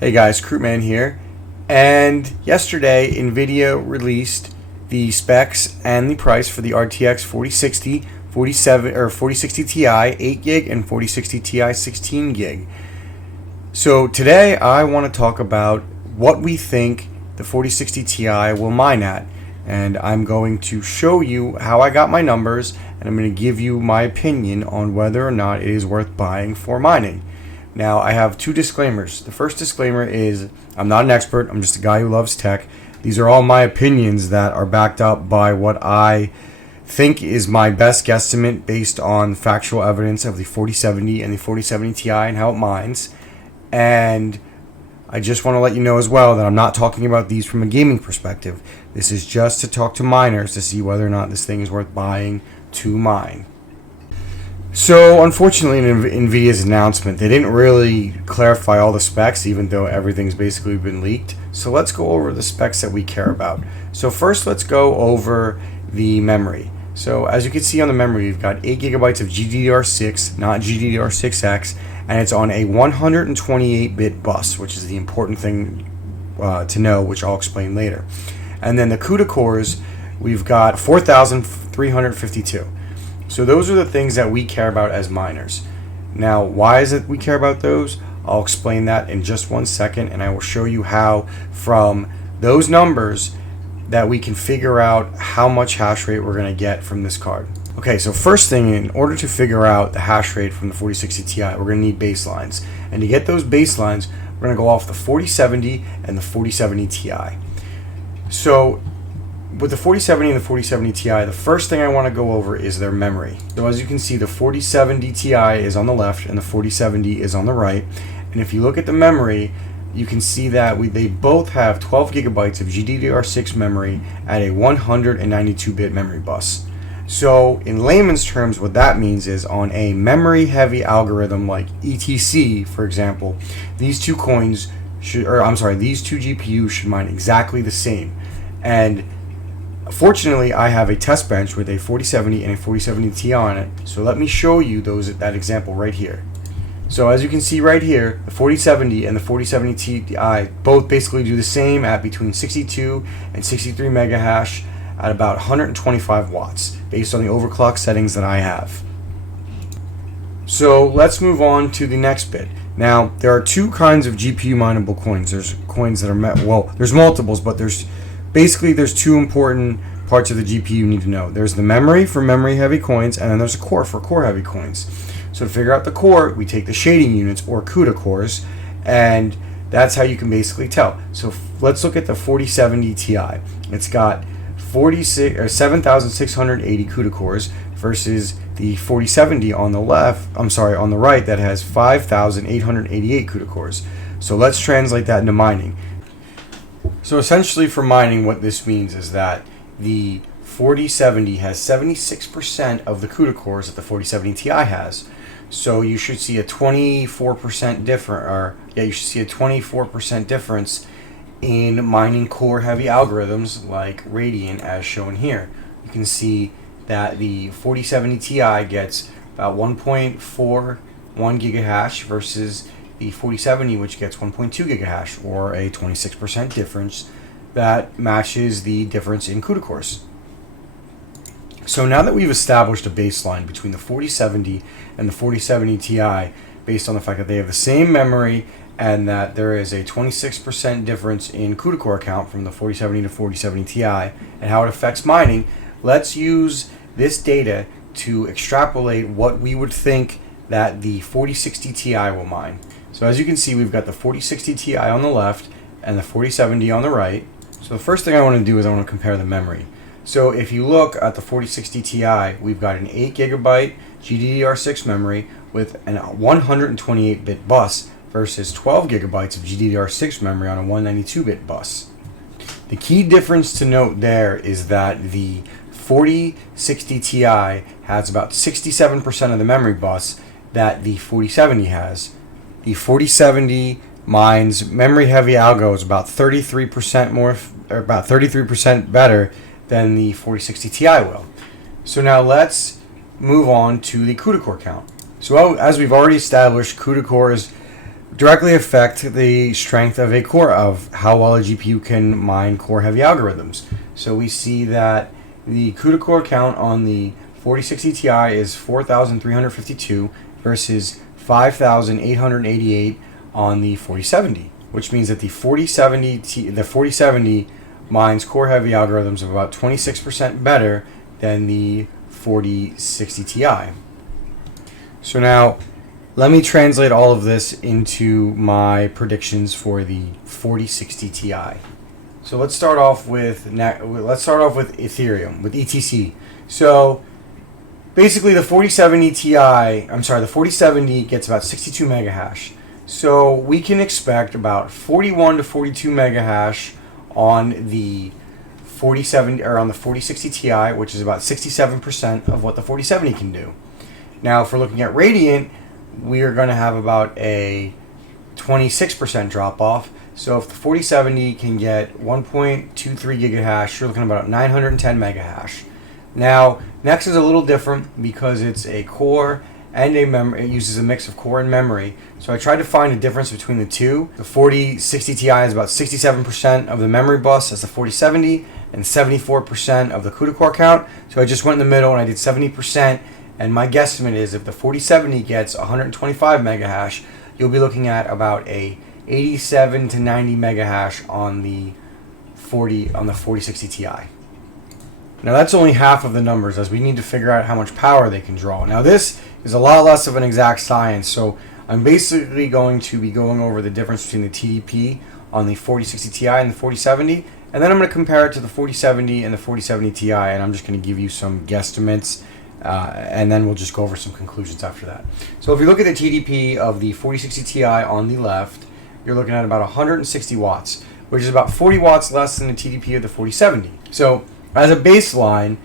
Hey guys, Crewman here, and yesterday NVIDIA released the specs and the price for the RTX 4060, 4060 Ti 8 gig and 4060 Ti 16 gig. So today I want to talk about what we think the 4060 Ti will mine at, and I'm going to show you how I got my numbers, and I'm going to give you my opinion on whether or not it is worth buying for mining. Now, I have two disclaimers. The first disclaimer is I'm not an expert. I'm just a guy who loves tech. These are all my opinions that are backed up by what I think is my best guesstimate based on factual evidence of the 4070 and the 4070 Ti and how it mines. And I just want to let you know as well that I'm not talking about these from a gaming perspective. This is just to talk to miners to see whether or not this thing is worth buying to mine. So, unfortunately, in NVIDIA's announcement, they didn't really clarify all the specs, even though everything's basically been leaked. So let's go over the specs that we care about. So first, let's go over the memory. So as you can see on the memory, you've got 8 gigabytes of GDDR6, not GDDR6X, and it's on a 128-bit bus, which is the important thing to know, which I'll explain later. And then the CUDA cores, we've got 4,352. So those are the things that we care about as miners. Now, why is it we care about those? I'll explain that in just 1 second, and I will show you how from those numbers that we can figure out how much hash rate we're going to get from this card. Okay, so first thing, in order to figure out the hash rate from the 4060 Ti, we're going to need baselines. And to get those baselines, we're going to go off the 4070 and the 4070 Ti. So with the 4070 and the 4070 Ti, the first thing I want to go over is their memory. So as you can see, the 4070 Ti is on the left and the 4070 is on the right. And if you look at the memory, you can see that they both have 12 gigabytes of GDDR6 memory at a 192-bit memory bus. So in layman's terms, what that means is on a memory-heavy algorithm like ETC, for example, these two GPUs should mine exactly the same. And fortunately, I have a test bench with a 4070 and a 4070 Ti on it, so let me show you that example right here. So as you can see right here, the 4070 and the 4070 Ti both basically do the same at between 62 and 63 mega hash at about 125 watts, based on the overclock settings that I have. So let's move on to the next bit. Now, there are two kinds of GPU mineable coins. There's coins that are, there's multiples, but there's two important parts of the GPU you need to know. There's the memory for memory-heavy coins, and then there's a core for core-heavy coins. So to figure out the core, we take the shading units, or CUDA cores, and that's how you can basically tell. So let's look at the 4070 Ti. It's got 7,680 CUDA cores versus the 4070 on the right that has 5,888 CUDA cores. So let's translate that into mining. So essentially for mining, what this means is that the 4070 has 76% of the CUDA cores that the 4070 Ti has. So you should see a 24% difference in mining core heavy algorithms like Radiant, as shown here. You can see that the 4070 Ti gets about 1.41 gigahash versus the 4070, which gets 1.2 gigahash, or a 26% difference that matches the difference in CUDA cores. So now that we've established a baseline between the 4070 and the 4070 Ti, based on the fact that they have the same memory and that there is a 26% difference in CUDA core count from the 4070 to 4070 Ti and how it affects mining, let's use this data to extrapolate what we would think that the 4060 Ti will mine. So as you can see, we've got the 4060 Ti on the left and the 4070 on the right. So the first thing I want to do is I want to compare the memory. So if you look at the 4060 Ti, we've got an 8 gigabyte GDDR6 memory with a 128-bit bus versus 12 gigabytes of GDDR6 memory on a 192-bit bus. The key difference to note there is that the 4060 Ti has about 67% of the memory bus that the 4070 has. The 4070 mines memory-heavy algos about 33% better than the 4060 Ti will. So now let's move on to the CUDA core count. So as we've already established, CUDA cores directly affect the strength of a core, of how well a GPU can mine core heavy algorithms. So we see that the CUDA core count on the 4060 Ti is 4,352 versus 5,888 on the 4070, which means that the 4070 mines core heavy algorithms of about 26% better than the 4060 Ti. So now let me translate all of this into my predictions for the 4060 Ti. So let's start off with Ethereum, with ETC. So basically the 4070 gets about 62 mega hash. So we can expect about 41 to 42 mega hash on the 4070 or on the 4060 Ti, which is about 67% of what the 4070 can do. Now, if we're looking at Radiant, we are going to have about a 26% drop off. So if the 4070 can get 1.23 gigahash, you're looking at about 910 mega hash. Now, Next is a little different because it's a core and a memory. It uses a mix of core and memory. So I tried to find a difference between the two. The 4060 Ti is about 67% of the memory bus as the 4070 and 74% of the CUDA core count. So I just went in the middle and I did 70%. And my guesstimate is if the 4070 gets 125 mega hash, you'll be looking at about a 87 to 90 mega hash on the 4060 Ti. Now that's only half of the numbers, as we need to figure out how much power they can draw. Now this is a lot less of an exact science, so I'm basically going to be going over the difference between the TDP on the 4060 Ti and the 4070, and then I'm going to compare it to the 4070 and the 4070 Ti, and I'm just going to give you some guesstimates. And then we'll just go over some conclusions after that. So if you look at the TDP of the 4060 Ti on the left, you're looking at about 160 watts, which is about 40 watts less than the TDP of the 4070. So as a baseline,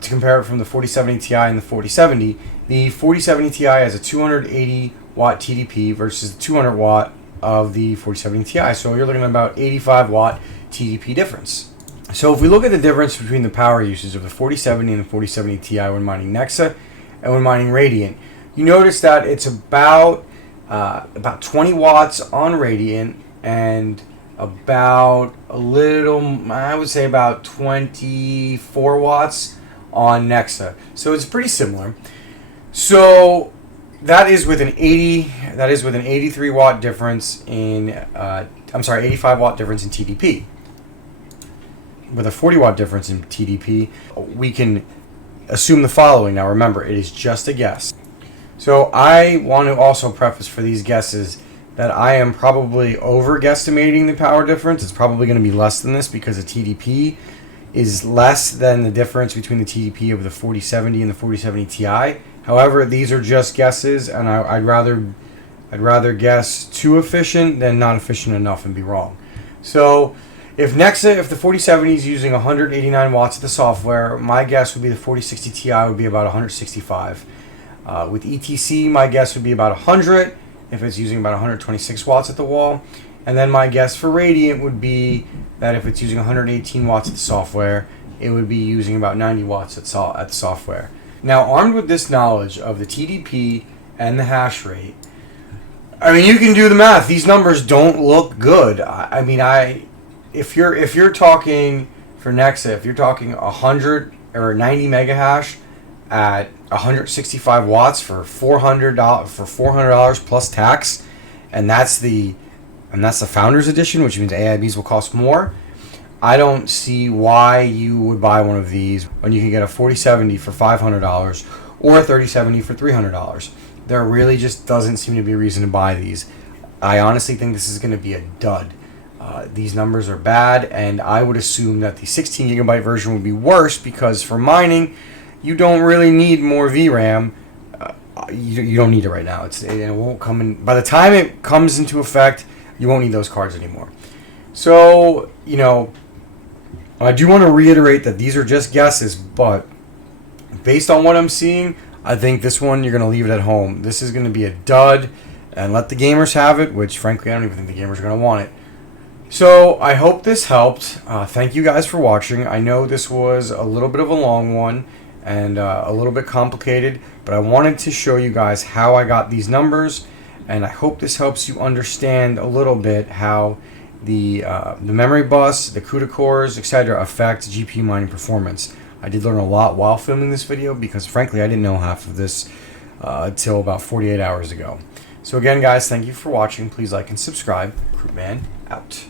to compare it from the 4070 Ti and the 4070, the 4070 Ti has a 280 watt TDP versus the 200 watt of the 4070 Ti. So you're looking at about 85 watt TDP difference. So if we look at the difference between the power usage of the 4070 and the 4070 Ti when mining Nexa and when mining Radiant, you notice that it's about 20 watts on Radiant and about I would say about 24 watts on Nexa. So it's pretty similar. So that is with an 83 watt difference in 85 watt difference in TDP. With a 40 watt difference in TDP, we can assume the following. Now remember, it is just a guess. So I want to also preface for these guesses that I am probably over guesstimating the power difference. It's probably going to be less than this because the TDP is less than the difference between the TDP of the 4070 and the 4070 Ti. However, these are just guesses, and I'd rather guess too efficient than not efficient enough and be wrong. So if the 4070 is using 189 watts of the software, my guess would be the 4060 Ti would be about 165. With ETC, my guess would be about 100 if it's using about 126 watts at the wall. And then my guess for Radiant would be that if it's using 118 watts of the software, it would be using about 90 watts at the software. Now, armed with this knowledge of the TDP and the hash rate, I mean, you can do the math. These numbers don't look good. If you're talking for Nexa, if you're talking 100 or 90 mega hash at 165 watts for $400 plus tax, and that's the Founders Edition, which means AIBs will cost more. I don't see why you would buy one of these when you can get a 4070 for $500 or a 3070 for $300. There really just doesn't seem to be a reason to buy these. I honestly think this is going to be a dud. These numbers are bad, and I would assume that the 16 gigabyte version would be worse because for mining, you don't really need more VRAM. You don't need it right now. It won't come in. By the time it comes into effect, you won't need those cards anymore. So, I do want to reiterate that these are just guesses, but based on what I'm seeing, I think this one you're going to leave it at home. This is going to be a dud, and let the gamers have it, which frankly I don't even think the gamers are going to want it. So I hope this helped. Thank you guys for watching. I know this was a little bit of a long one and a little bit complicated, but I wanted to show you guys how I got these numbers and I hope this helps you understand a little bit how the memory bus, the CUDA cores, etc. affect GPU mining performance. I did learn a lot while filming this video because frankly I didn't know half of this until about 48 hours ago. So again guys, thank you for watching. Please like and subscribe. Crewman out.